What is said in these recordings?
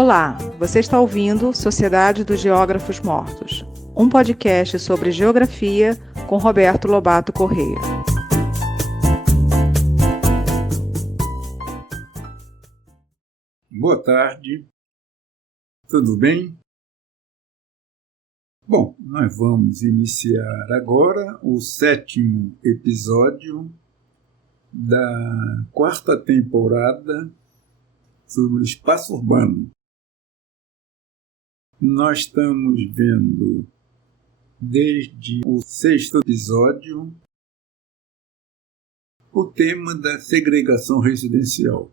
Olá, você está ouvindo Sociedade dos Geógrafos Mortos, um podcast sobre geografia com Roberto Lobato Corrêa. Boa tarde, tudo bem? Bom, nós vamos iniciar agora o 7º episódio da 4ª temporada sobre o espaço urbano. Nós estamos vendo desde o 6º episódio o tema da segregação residencial,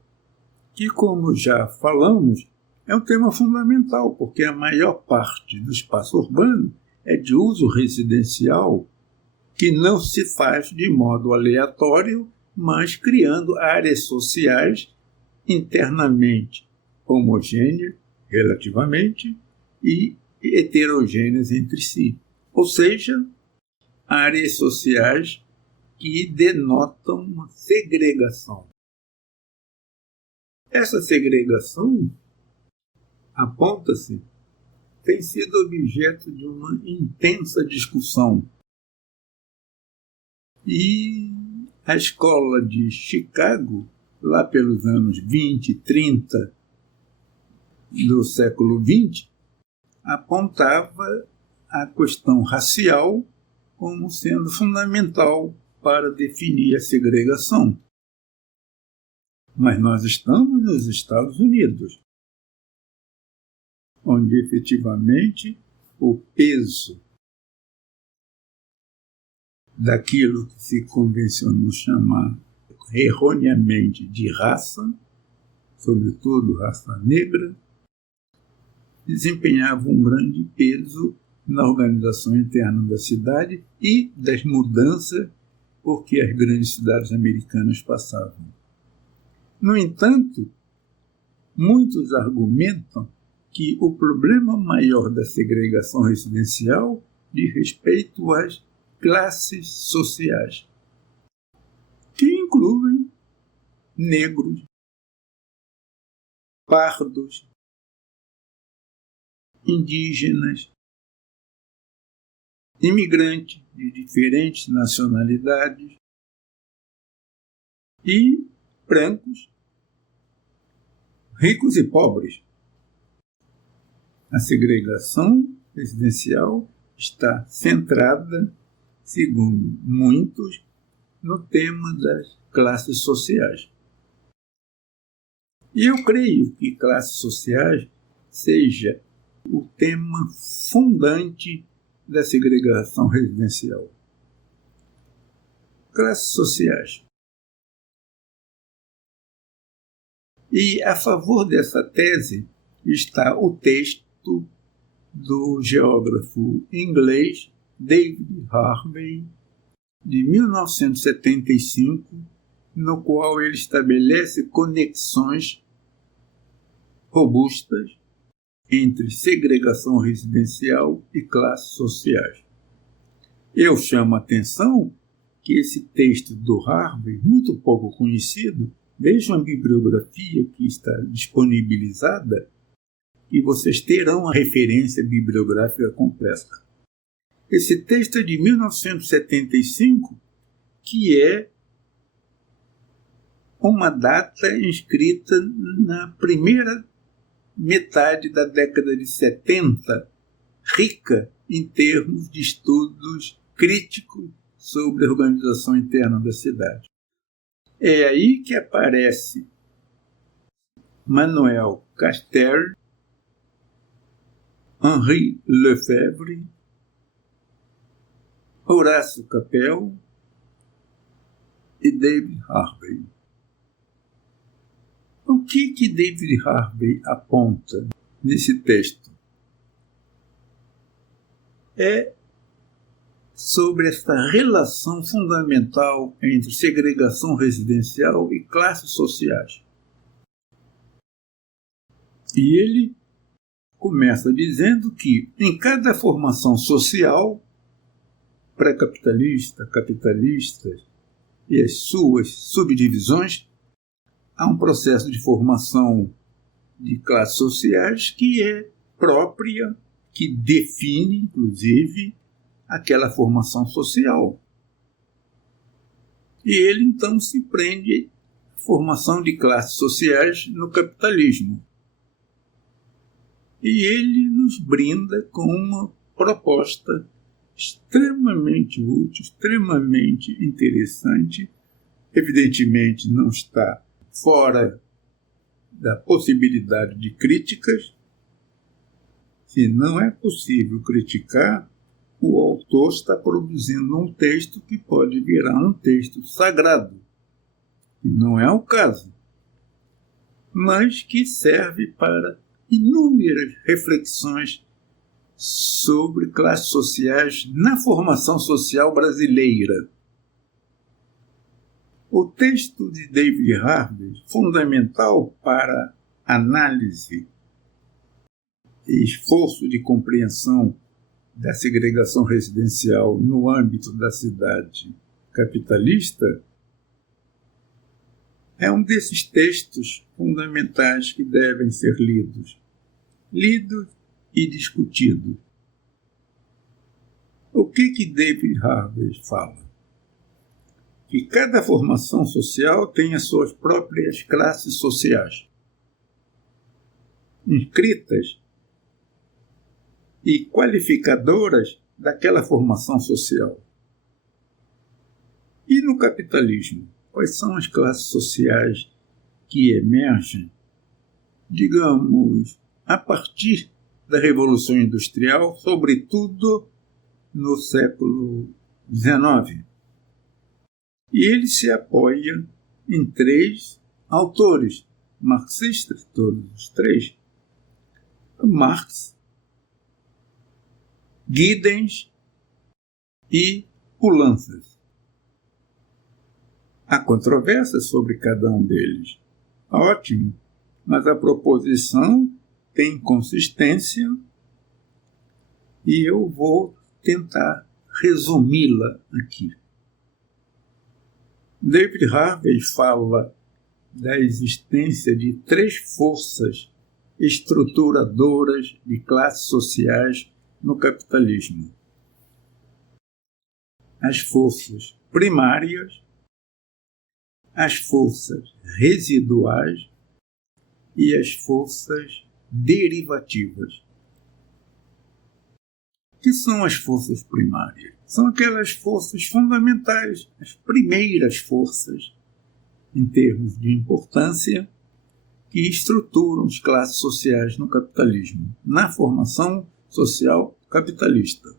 que, como já falamos, é um tema fundamental, porque a maior parte do espaço urbano é de uso residencial, que não se faz de modo aleatório, mas criando áreas sociais internamente homogêneas, relativamente, e heterogêneas entre si. Ou seja, áreas sociais que denotam uma segregação. Essa segregação, aponta-se, tem sido objeto de uma intensa discussão. E a escola de Chicago, lá pelos anos 20 e 30 do século XX, apontava a questão racial como sendo fundamental para definir a segregação. Mas nós estamos nos Estados Unidos, onde efetivamente o peso daquilo que se convencionou chamar erroneamente de raça, sobretudo raça negra, desempenhava um grande peso na organização interna da cidade e das mudanças por que as grandes cidades americanas passavam. No entanto, muitos argumentam que o problema maior da segregação residencial diz respeito às classes sociais, que incluem negros, pardos, indígenas, imigrantes de diferentes nacionalidades e brancos, ricos e pobres. A segregação residencial está centrada, segundo muitos, no tema das classes sociais. E eu creio que classes sociais seja o tema fundante da segregação residencial. Classes sociais. E a favor dessa tese está o texto do geógrafo inglês David Harvey, de 1975, no qual ele estabelece conexões robustas entre segregação residencial e classes sociais. Eu chamo a atenção que esse texto do Harvey, muito pouco conhecido, vejam a bibliografia que está disponibilizada e vocês terão a referência bibliográfica completa. Esse texto é de 1975, que é uma data inscrita na primeira metade da década de 70, rica em termos de estudos críticos sobre a organização interna da cidade. É aí que aparece Manuel Castells, Henri Lefebvre, Horácio Capel e David Harvey. O que David Harvey aponta nesse texto? É sobre esta relação fundamental entre segregação residencial e classes sociais. E ele começa dizendo que em cada formação social, pré-capitalista, capitalista e as suas subdivisões, há um processo de formação de classes sociais que é própria, que define, inclusive, aquela formação social. E ele, então, se prende à formação de classes sociais no capitalismo. E ele nos brinda com uma proposta extremamente útil, extremamente interessante. Evidentemente, não está fora da possibilidade de críticas. Se não é possível criticar, o autor está produzindo um texto que pode virar um texto sagrado. E não é o caso, mas que serve para inúmeras reflexões sobre classes sociais na formação social brasileira. O texto de David Harvey, fundamental para análise e esforço de compreensão da segregação residencial no âmbito da cidade capitalista, é um desses textos fundamentais que devem ser lidos e discutidos. O que David Harvey fala? Que cada formação social tem as suas próprias classes sociais, inscritas e qualificadoras daquela formação social. E no capitalismo, quais são as classes sociais que emergem, digamos, a partir da Revolução Industrial, sobretudo no século XIX? E ele se apoia em 3 autores marxistas, todos os 3. Marx, Giddens e Poulantzas. Há controvérsia sobre cada um deles. Ótimo, mas a proposição tem consistência e eu vou tentar resumi-la aqui. David Harvey fala da existência de 3 forças estruturadoras de classes sociais no capitalismo. As forças primárias, as forças residuais e as forças derivativas. O que são as forças primárias? São aquelas forças fundamentais, as primeiras forças, em termos de importância, que estruturam as classes sociais no capitalismo, na formação social capitalista.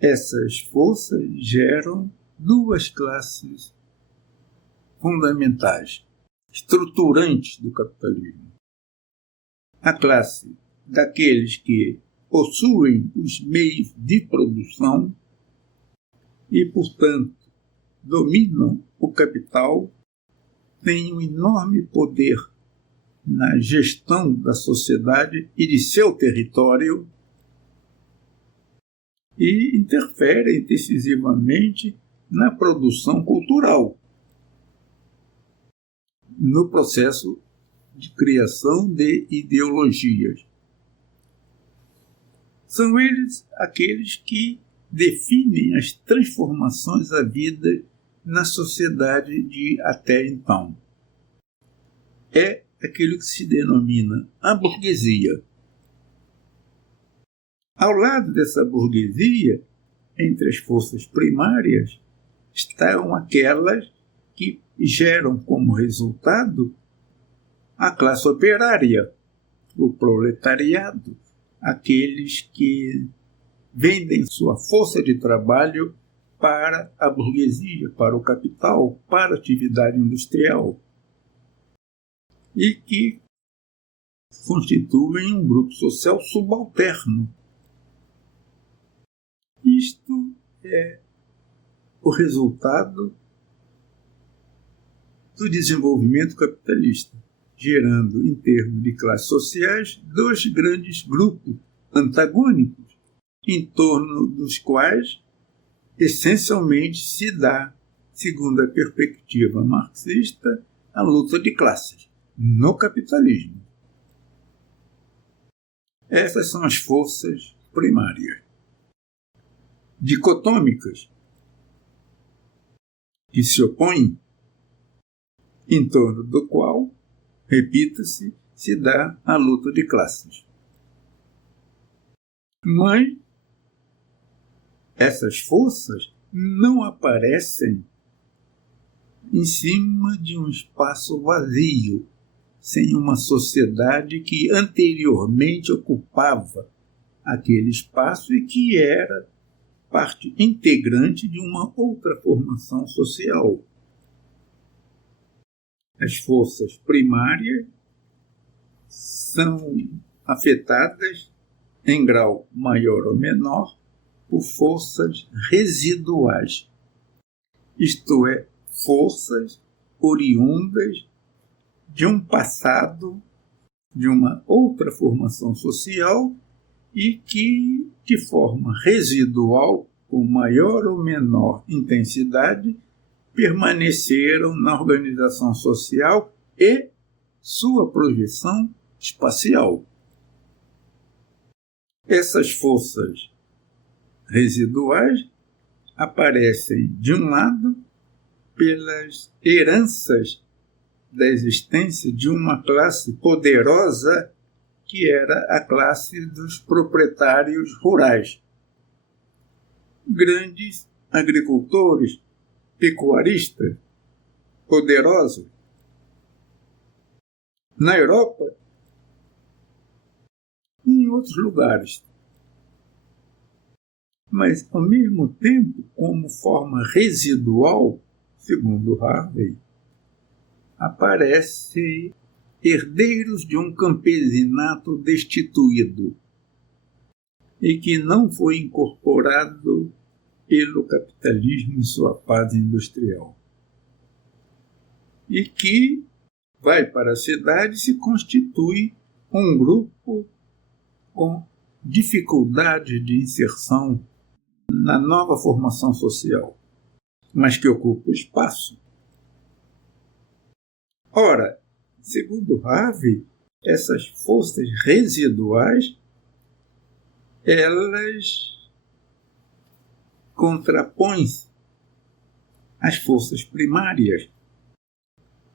Essas forças geram 2 classes fundamentais, estruturantes do capitalismo. A classe daqueles que possuem os meios de produção e, portanto, dominam o capital, têm um enorme poder na gestão da sociedade e de seu território e interferem decisivamente na produção cultural, no processo de criação de ideologias. São eles aqueles que definem as transformações havidas na sociedade de até então. É aquilo que se denomina a burguesia. Ao lado dessa burguesia, entre as forças primárias, estão aquelas que geram como resultado a classe operária, o proletariado, aqueles que vendem sua força de trabalho para a burguesia, para o capital, para a atividade industrial, e que constituem um grupo social subalterno. Isto é o resultado do desenvolvimento capitalista, gerando, em termos de classes sociais, 2 grandes grupos antagônicos, em torno dos quais, essencialmente, se dá, segundo a perspectiva marxista, a luta de classes. no capitalismo. Essas são as forças primárias, dicotômicas, que se opõem, em torno do qual, repita-se, se dá a luta de classes. Mas essas forças não aparecem em cima de um espaço vazio, sem uma sociedade que anteriormente ocupava aquele espaço e que era parte integrante de uma outra formação social. As forças primárias são afetadas, em grau maior ou menor, por forças residuais, isto é, forças oriundas de um passado, de uma outra formação social e que, de forma residual, com maior ou menor intensidade, permaneceram na organização social e sua projeção espacial. Essas forças residuais aparecem, de um lado, pelas heranças da existência de uma classe poderosa que era a classe dos proprietários rurais. Grandes agricultores, pecuaristas, poderosos. Na Europa e em outros lugares. Mas, ao mesmo tempo, como forma residual, segundo Harvey, aparecem herdeiros de um campesinato destituído e que não foi incorporado pelo capitalismo em sua fase industrial. E que vai para a cidade e se constitui um grupo com dificuldade de inserção na nova formação social, mas que ocupa o espaço. Ora, segundo Harvey, essas forças residuais, elas contrapõem-se às forças primárias,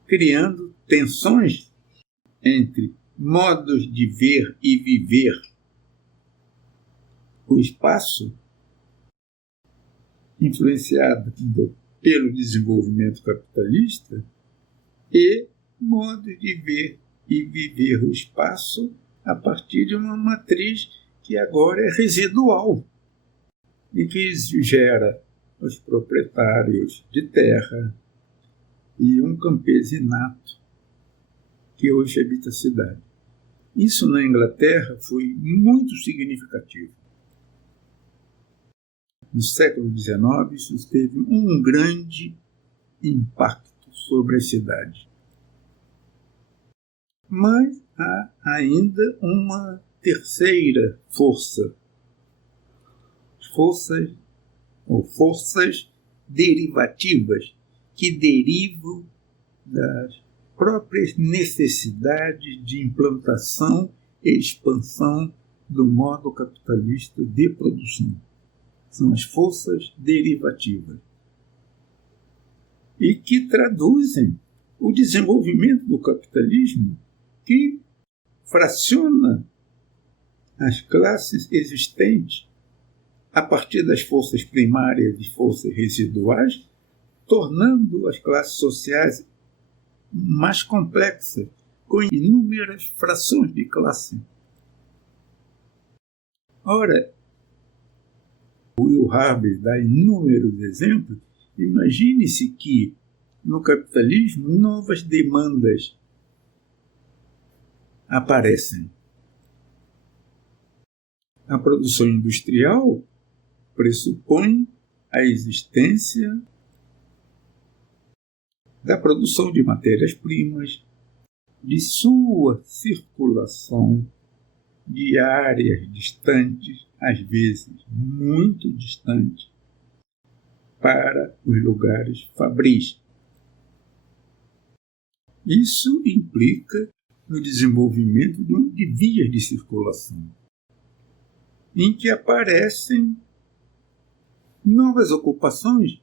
criando tensões entre modos de ver e viver o espaço, influenciado pelo desenvolvimento capitalista, e modos de ver e viver o espaço a partir de uma matriz que agora é residual e que gera os proprietários de terra e um campesinato que hoje habita a cidade. Isso na Inglaterra foi muito significativo. No século XIX, isso teve um grande impacto sobre a cidade. Mas há ainda uma terceira força, forças derivativas, que derivam das próprias necessidades de implantação e expansão do modo capitalista de produção. São as forças derivativas. E que traduzem o desenvolvimento do capitalismo, que fraciona as classes existentes a partir das forças primárias e forças residuais, tornando as classes sociais mais complexas, com inúmeras frações de classe. Ora, Will Harvey dá inúmeros exemplos. Imagine-se que, no capitalismo, novas demandas aparecem. A produção industrial pressupõe a existência da produção de matérias-primas, de sua circulação de áreas distantes, às vezes muito distantes, para os lugares fabris. Isso implica no desenvolvimento de vias de circulação, em que aparecem novas ocupações,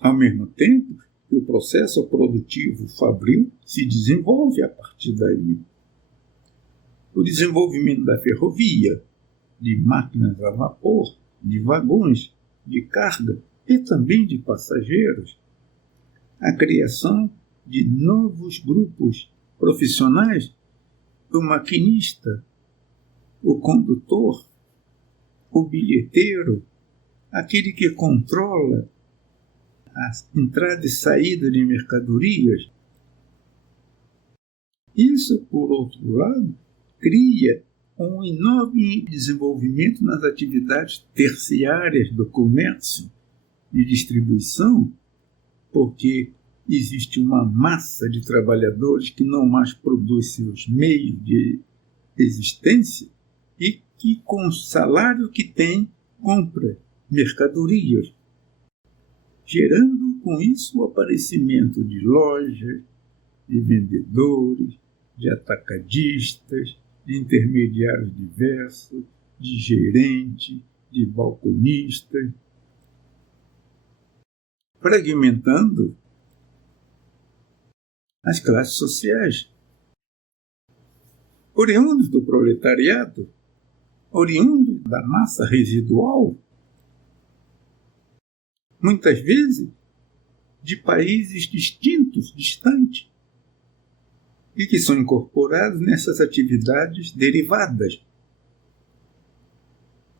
ao mesmo tempo que o processo produtivo fabril se desenvolve a partir daí. O desenvolvimento da ferrovia, de máquinas a vapor, de vagões, de carga e também de passageiros, a criação de novos grupos profissionais, o maquinista, o condutor, o bilheteiro, aquele que controla a entrada e saída de mercadorias. Isso, por outro lado, cria um enorme desenvolvimento nas atividades terciárias do comércio e distribuição, porque existe uma massa de trabalhadores que não mais produz seus meios de existência e que, com o salário que tem, compra mercadorias, gerando com isso o aparecimento de lojas, de vendedores, de atacadistas, de intermediários diversos, de gerentes, de balconistas, fragmentando as classes sociais, oriundos do proletariado, oriundos da massa residual, muitas vezes de países distintos, distantes, e que são incorporados nessas atividades derivadas.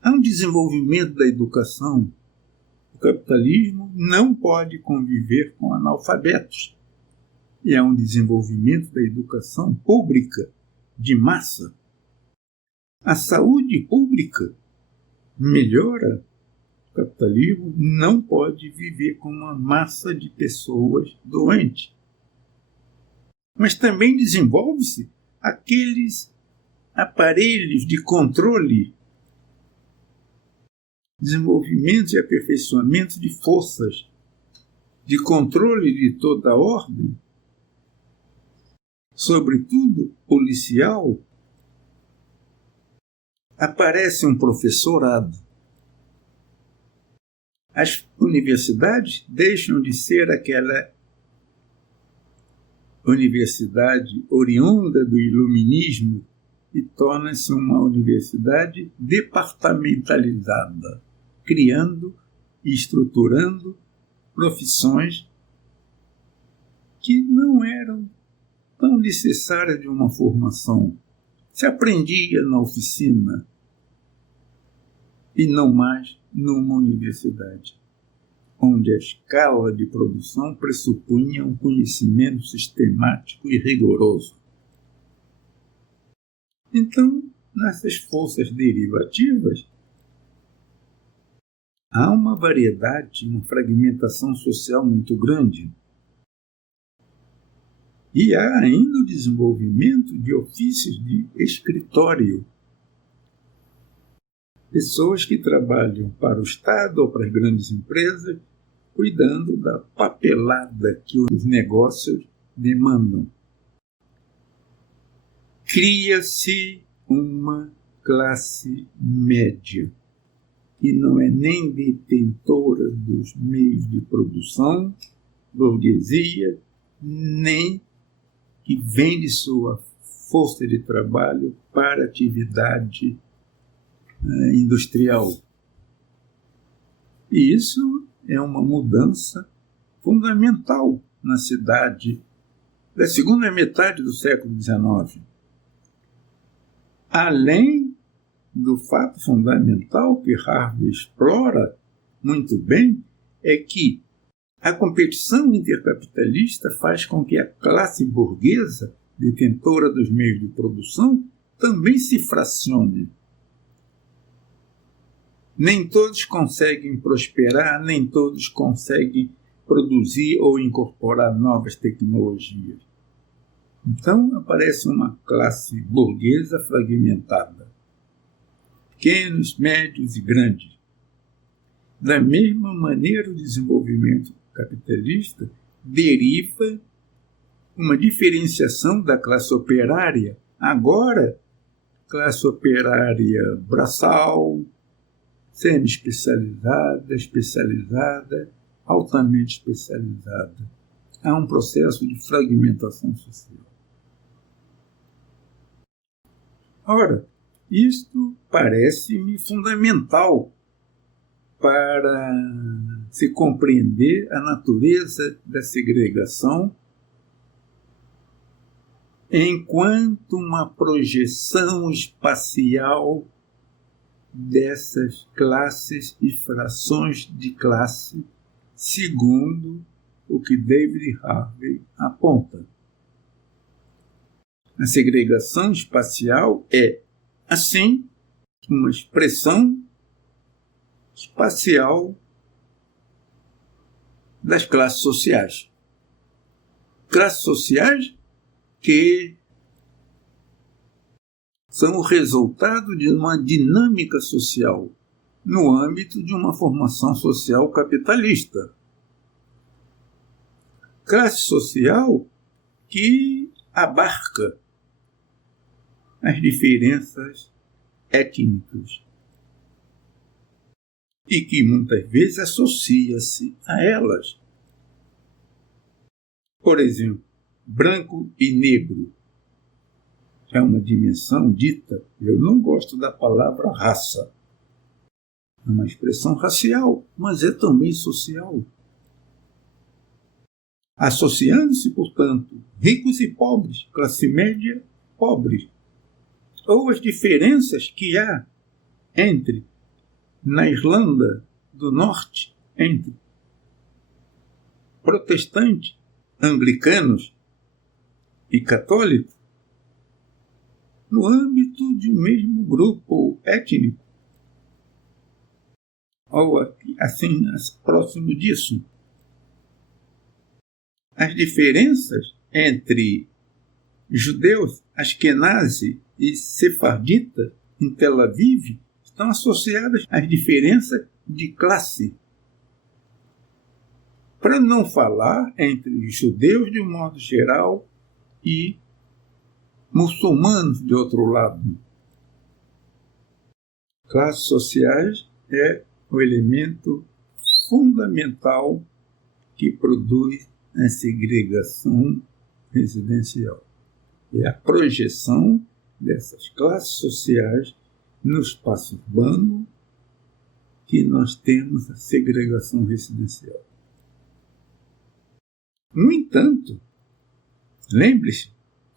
Há um desenvolvimento da educação. O capitalismo não pode conviver com analfabetos. E há um desenvolvimento da educação pública de massa. A saúde pública melhora. O capitalismo não pode viver com uma massa de pessoas doentes. Mas também desenvolve-se aqueles aparelhos de controle, desenvolvimento e aperfeiçoamento de forças, de controle de toda a ordem, sobretudo policial. Aparece um professorado. As universidades deixam de ser aquela universidade oriunda do iluminismo e torna-se uma universidade departamentalizada, criando e estruturando profissões que não eram tão necessárias de uma formação. Se aprendia na oficina e não mais numa universidade, onde a escala de produção pressupunha um conhecimento sistemático e rigoroso. Então, nessas forças derivativas, há uma variedade, uma fragmentação social muito grande. E há ainda o desenvolvimento de ofícios de escritório. Pessoas que trabalham para o Estado ou para as grandes empresas, cuidando da papelada que os negócios demandam. Cria-se uma classe média, que não é nem detentora dos meios de produção, burguesia, nem que vende sua força de trabalho para atividade industrial. E isso é uma mudança fundamental na cidade da segunda metade do século XIX. Além do fato fundamental que Harvey explora muito bem, é que a competição intercapitalista faz com que a classe burguesa, detentora dos meios de produção, também se fracione. Nem todos conseguem prosperar, nem todos conseguem produzir ou incorporar novas tecnologias. Então aparece uma classe burguesa fragmentada. Pequenos, médios e grandes. Da mesma maneira, o desenvolvimento capitalista deriva uma diferenciação da classe operária, agora classe operária braçal, semi-especializada, especializada, altamente especializada. Há um processo de fragmentação social. Ora, isto parece-me fundamental para se compreender a natureza da segregação enquanto uma projeção espacial dessas classes e frações de classe, segundo o que David Harvey aponta. A segregação espacial é, assim, uma expressão espacial das classes sociais. Classes sociais que são o resultado de uma dinâmica social no âmbito de uma formação social capitalista. Classe social que abarca as diferenças étnicas e que muitas vezes associa-se a elas. Por exemplo, branco e negro é uma dimensão dita, eu não gosto da palavra raça, é uma expressão racial, mas é também social. Associando-se, portanto, ricos e pobres, classe média, pobres, ou as diferenças que há na Irlanda do Norte, entre protestantes, anglicanos e católicos, no âmbito de um mesmo grupo étnico, ou assim, próximo disso. As diferenças entre judeus, askenazi e sefardita em Tel Aviv estão associadas às diferenças de classe. Para não falar entre judeus de um modo geral e muçulmanos de outro lado. Classes sociais é o elemento fundamental que produz a segregação residencial. É a projeção dessas classes sociais no espaço urbano que nós temos a segregação residencial. No entanto, lembre-se,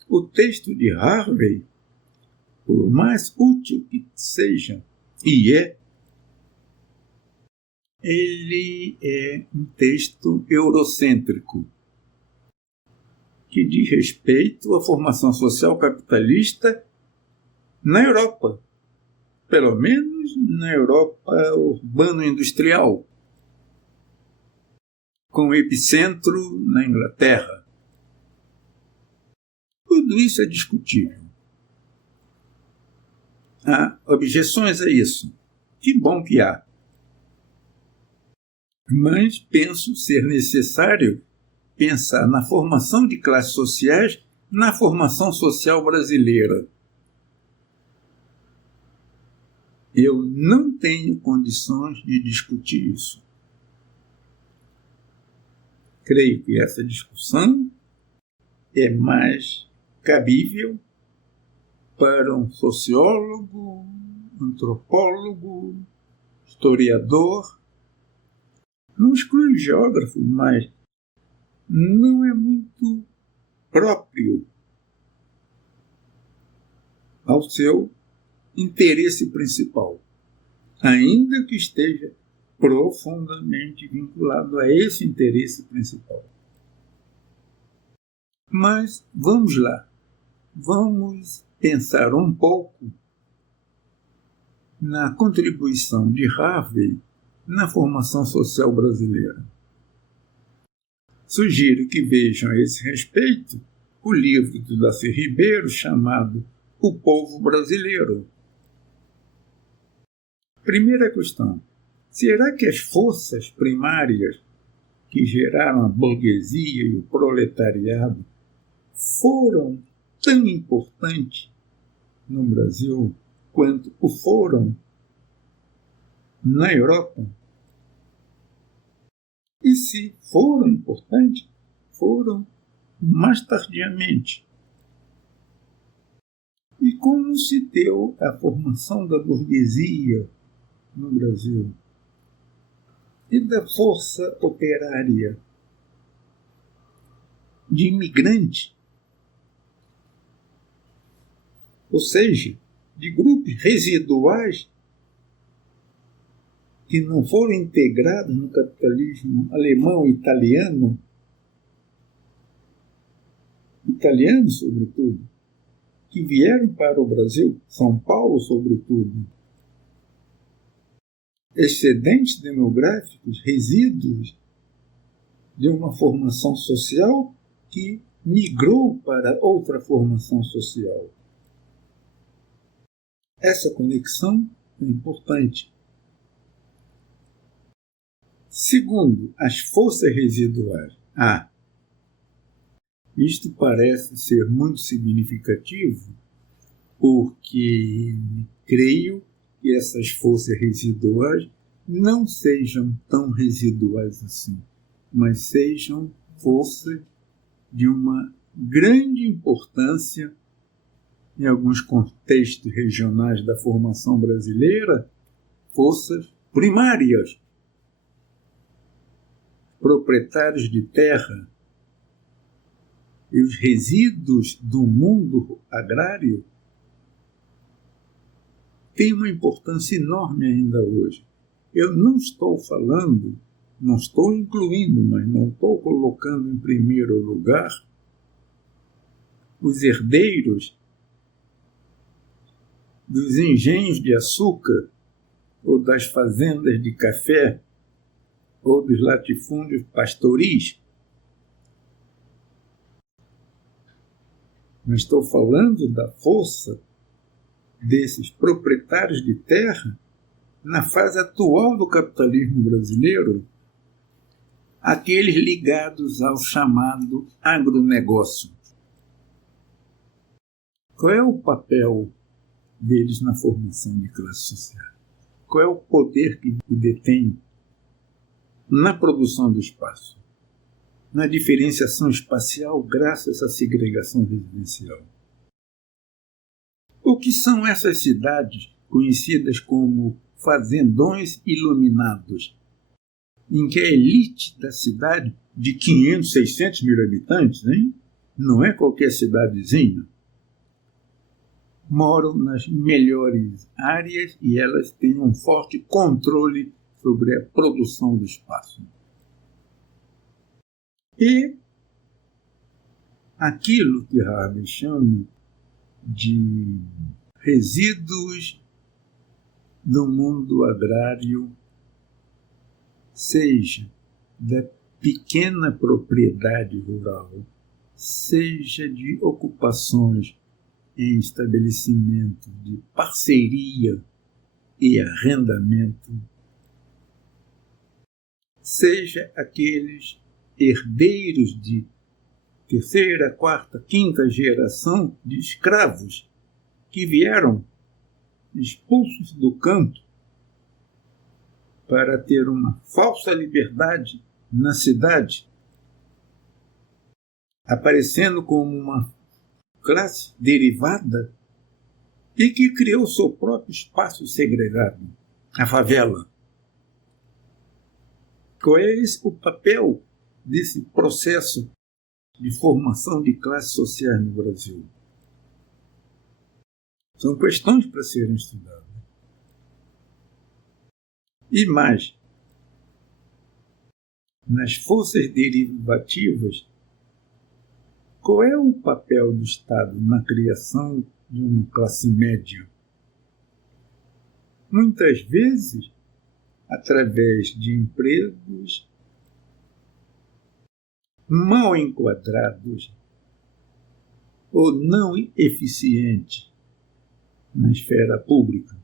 o texto de Harvey, por mais útil que seja, ele é um texto eurocêntrico, que diz respeito à formação social capitalista na Europa, pelo menos na Europa urbano-industrial, com epicentro na Inglaterra. Tudo isso é discutível. Há objeções a isso. Que bom que há. Mas penso ser necessário pensar na formação de classes sociais na formação social brasileira. Eu não tenho condições de discutir isso. Creio que essa discussão é mais cabível para um sociólogo, antropólogo, historiador. Não exclui o geógrafo, mas não é muito próprio ao seu interesse principal, ainda que esteja profundamente vinculado a esse interesse principal. Mas vamos lá, vamos pensar um pouco na contribuição de Harvey na formação social brasileira. Sugiro que vejam a esse respeito o livro do Darcy Ribeiro chamado O Povo Brasileiro. Primeira questão: será que as forças primárias que geraram a burguesia e o proletariado foram tão importantes no Brasil quanto o foram na Europa? E se foram importantes, foram mais tardiamente. E como se deu a formação da burguesia no Brasil e da força operária de imigrante, ou seja, de grupos residuais que não foram integrados no capitalismo alemão e italiano sobretudo, que vieram para o Brasil, São Paulo sobretudo, excedentes demográficos, resíduos de uma formação social que migrou para outra formação social. Essa conexão é importante. Segundo, as forças residuais. Isto parece ser muito significativo, porque creio que essas forças residuais não sejam tão residuais assim, mas sejam forças de uma grande importância em alguns contextos regionais da formação brasileira, forças primárias, proprietários de terra e os resíduos do mundo agrário têm uma importância enorme ainda hoje. Eu não estou falando, não estou incluindo, mas não estou colocando em primeiro lugar os herdeiros dos engenhos de açúcar ou das fazendas de café ou dos latifúndios pastoris. Mas estou falando da força desses proprietários de terra na fase atual do capitalismo brasileiro, aqueles ligados ao chamado agronegócio. Qual é o papel deles na formação de classe social? Qual é o poder que detém na produção do espaço, na diferenciação espacial graças à segregação residencial? O que são essas cidades conhecidas como fazendões iluminados, em que a elite da cidade, de 500, 600 mil habitantes, não é qualquer cidadezinha, moram nas melhores áreas e elas têm um forte controle sobre a produção do espaço. E aquilo que Harvey chama de resíduos do mundo agrário, seja da pequena propriedade rural, seja de ocupações em estabelecimento de parceria e arrendamento, seja aqueles herdeiros de terceira, quarta, quinta geração de escravos que vieram expulsos do campo para ter uma falsa liberdade na cidade, aparecendo como uma classe derivada e que criou seu próprio espaço segregado, a favela. Qual é o papel desse processo de formação de classes sociais no Brasil? São questões para serem estudadas. E mais, nas forças derivativas, qual é o papel do Estado na criação de uma classe média? Muitas vezes, através de empregos mal enquadrados ou não eficientes na esfera pública.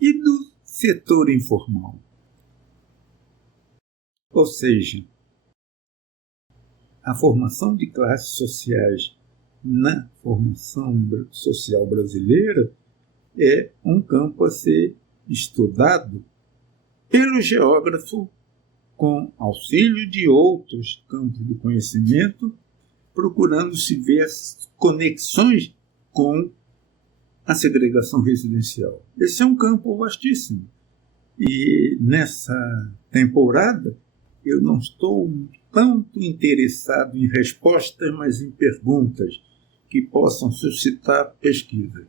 E do setor informal? Ou seja, a formação de classes sociais na formação social brasileira é um campo a ser estudado pelo geógrafo com auxílio de outros campos do conhecimento, procurando se ver as conexões com a segregação residencial. Esse é um campo vastíssimo. E nessa temporada eu não estou tanto interessado em respostas, mas em perguntas que possam suscitar pesquisa.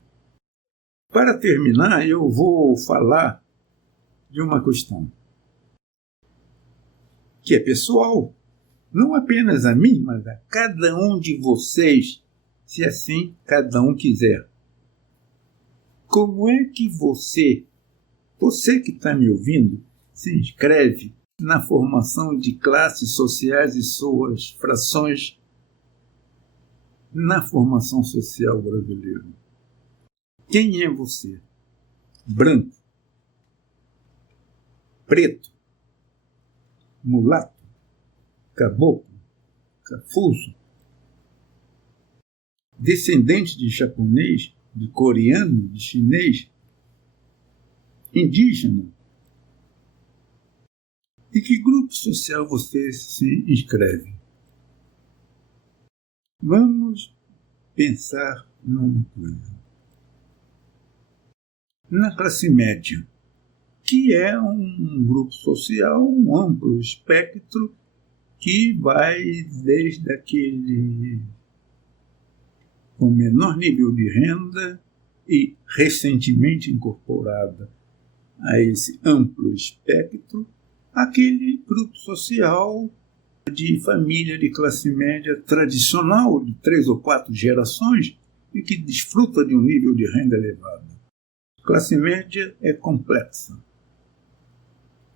Para terminar, eu vou falar de uma questão que é pessoal, não apenas a mim, mas a cada um de vocês, se assim cada um quiser. Como é que você que está me ouvindo, se inscreve na formação de classes sociais e suas frações na formação social brasileira? Quem é você? Branco, preto, mulato, caboclo, cafuso, descendente de japonês, de coreano, de chinês, indígena? E que grupo social você se inscreve? Vamos pensar numa coisa. Na classe média, que é um grupo social, um amplo espectro que vai desde aquele com menor nível de renda e recentemente incorporada a esse amplo espectro, aquele grupo social de família de classe média tradicional, de 3 ou 4 gerações, e que desfruta de um nível de renda elevado. Classe média é complexa.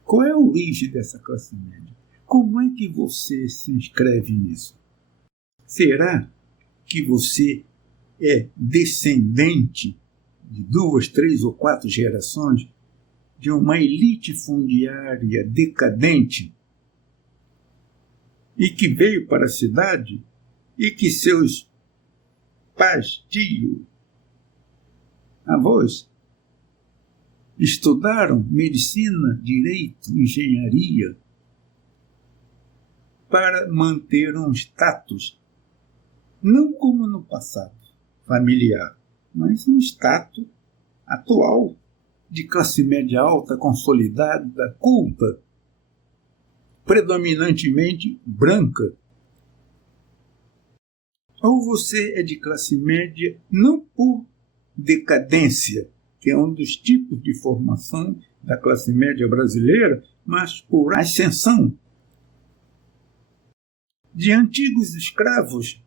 Qual é a origem dessa classe média? Como é que você se inscreve nisso? Será que você é descendente de 2, 3 ou 4 gerações de uma elite fundiária decadente e que veio para a cidade e que seus pais, tios, avós estudaram medicina, direito, engenharia para manter um status, não como no passado, familiar, mas um status atual de classe média alta, consolidada, culta, predominantemente branca. Ou você é de classe média não por decadência, que é um dos tipos de formação da classe média brasileira, mas por ascensão de antigos escravos,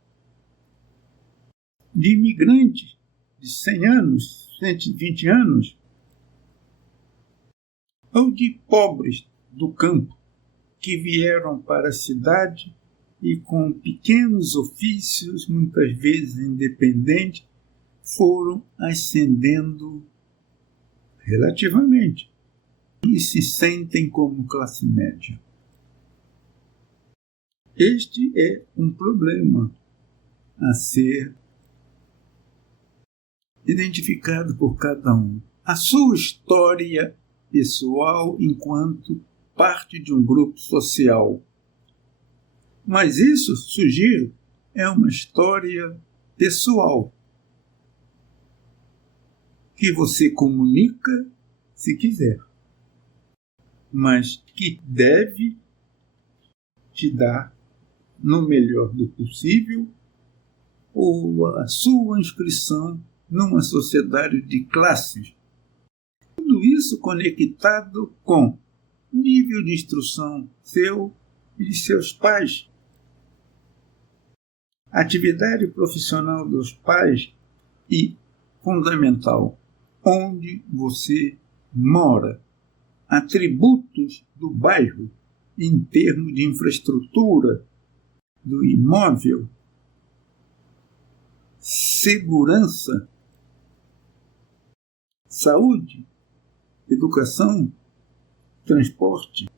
de imigrantes de 100 anos, 120 anos, ou de pobres do campo que vieram para a cidade e com pequenos ofícios, muitas vezes independentes, foram ascendendo relativamente e se sentem como classe média. Este é um problema a ser identificado por cada um. A sua história pessoal enquanto parte de um grupo social. Mas isso, sugiro, é uma história pessoal que você comunica se quiser, mas que deve te dar, no melhor do possível, ou a sua inscrição numa sociedade de classes. Tudo isso conectado com nível de instrução seu e de seus pais. Atividade profissional dos pais e, fundamental, onde você mora. Atributos do bairro em termos de infraestrutura, do imóvel, segurança, saúde, educação, transporte.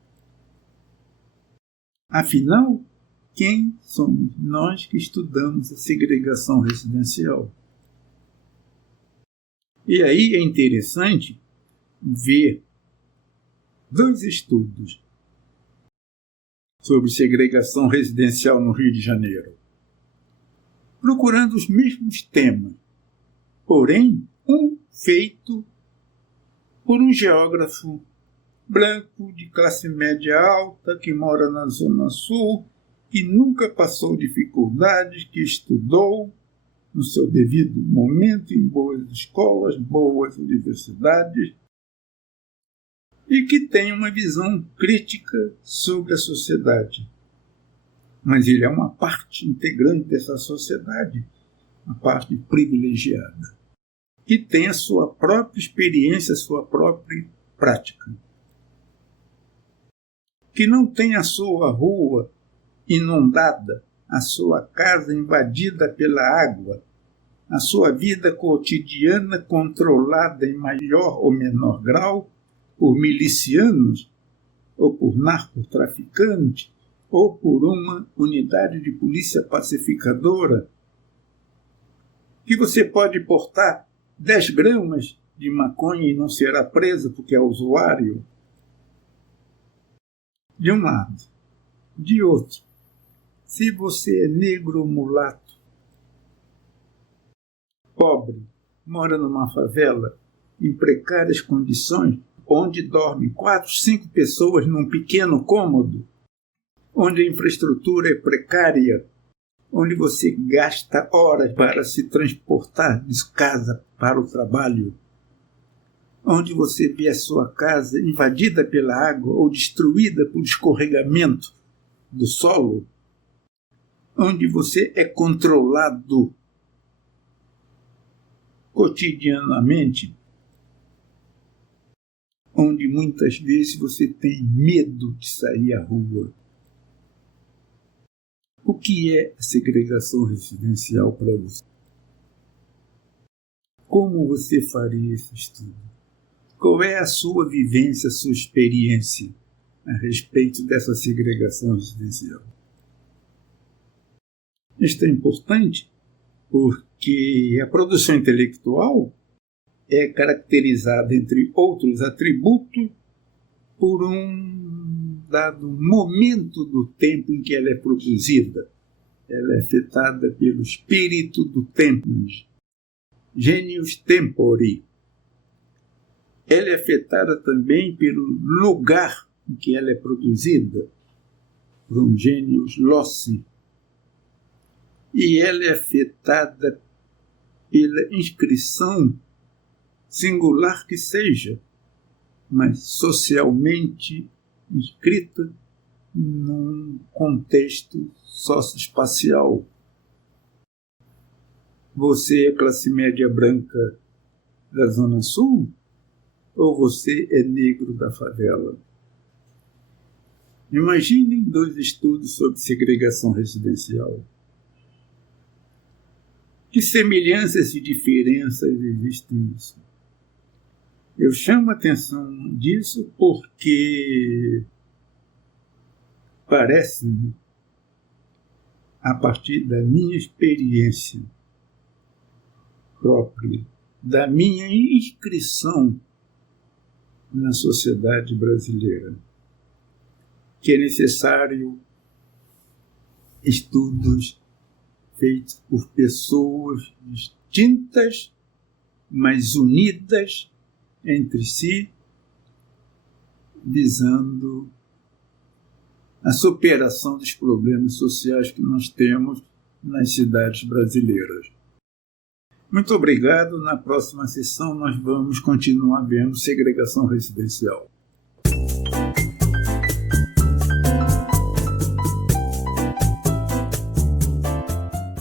Afinal, quem somos nós que estudamos a segregação residencial? E aí é interessante ver 2 estudos sobre segregação residencial no Rio de Janeiro, procurando os mesmos temas, porém, um feito por um geógrafo branco de classe média alta que mora na Zona Sul, que nunca passou dificuldades, que estudou no seu devido momento em boas escolas, boas universidades, e que tem uma visão crítica sobre a sociedade. Mas ele é uma parte integrante dessa sociedade, uma parte privilegiada, que tem a sua própria experiência, a sua própria prática, que não tem a sua rua inundada, a sua casa invadida pela água, a sua vida cotidiana controlada em maior ou menor grau por milicianos, ou por narcotraficantes, ou por uma unidade de polícia pacificadora, que você pode portar 10 gramas de maconha e não será preso porque é usuário. De um lado. De outro, se você é negro ou mulato, pobre, mora numa favela, em precárias condições, onde dormem 4, 5 pessoas num pequeno cômodo, onde a infraestrutura é precária, onde você gasta horas para se transportar de casa para o trabalho, onde você vê a sua casa invadida pela água ou destruída por escorregamento do solo, onde você é controlado cotidianamente, onde muitas vezes você tem medo de sair à rua. O que é a segregação residencial para você? Como você faria esse estudo? Qual é a sua vivência, a sua experiência a respeito dessa segregação residencial? Isto é importante porque a produção intelectual é caracterizada, entre outros atributos, por um dado momento do tempo em que ela é produzida. Ela é afetada pelo espírito do tempo, genius tempori. Ela é afetada também pelo lugar em que ela é produzida, por um genius loci. E ela é afetada pela inscrição, singular que seja, mas socialmente inscrita num contexto socioespacial. Você é classe média branca da Zona Sul ou você é negro da favela? Imaginem 2 estudos sobre segregação residencial. Que semelhanças e diferenças existem nisso? Eu chamo a atenção disso porque parece-me, a partir da minha experiência própria, da minha inscrição na sociedade brasileira, que é necessário estudos feitos por pessoas distintas, mas unidas entre si, visando a superação dos problemas sociais que nós temos nas cidades brasileiras. Muito obrigado. Na próxima sessão nós vamos continuar vendo segregação residencial.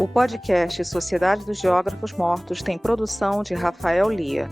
O podcast Sociedade dos Geógrafos Mortos tem produção de Rafael Lia.